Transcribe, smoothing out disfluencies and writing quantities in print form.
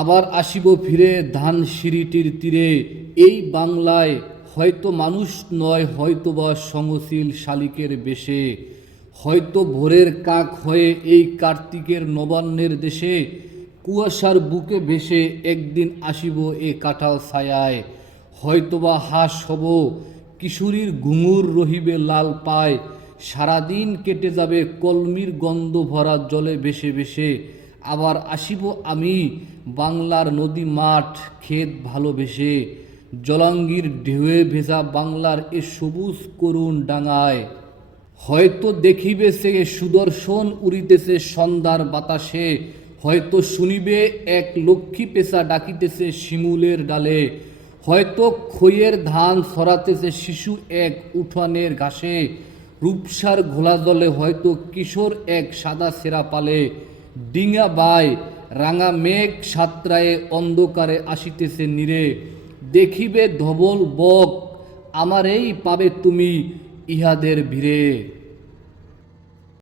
আবার আসিব ফিরে ধানসিঁড়িটির তীরে, এই বাংলায় হয়তো মানুষ নয়, হয়তোবা সঙ্গশীল শালিকের বেশে, হয়তো ভোরের কাক হয়ে এই কার্তিকের নবান্নের দেশে, কুয়াশার বুকে ভেসে একদিন আসিব এ কাঁঠাল ছায়ায়, হয়তোবা হাঁস হব, কিশোরীর ঘুঙুর রহিবে লাল পায়, সারাদিন কেটে যাবে কলমির গন্ধ ভরা জলে ভেসে ভেসে, আবার আসিব আমি বাংলার নদী মাঠ ক্ষেত ভালোবেসে, জলাঙ্গির ঢেউয়ে ভেজা বাংলার এ সবুজ করুণ ডাঙায়, হয়তো দেখিবে সে সুদর্শন উড়িতেছে সন্ধ্যার বাতাসে, হয়তো শুনিবে এক লক্ষ্মী পেঁচা ডাকিতেছে শিমুলের ডালে, হয়তো খইয়ের ধান ছড়াতেছে শিশু এক উঠানের ঘাসে, রূপসার ঘোলা জলে হয়তো কিশোর এক সাদা সেরা পালে, ডিঙা বায় রাঙা মেঘ সাতরায়ে অন্ধকারে আসিতেছে নীরে, দেখিবে ধবল বক আমারেই পাবে তুমি ইহাদের ভিড়ে।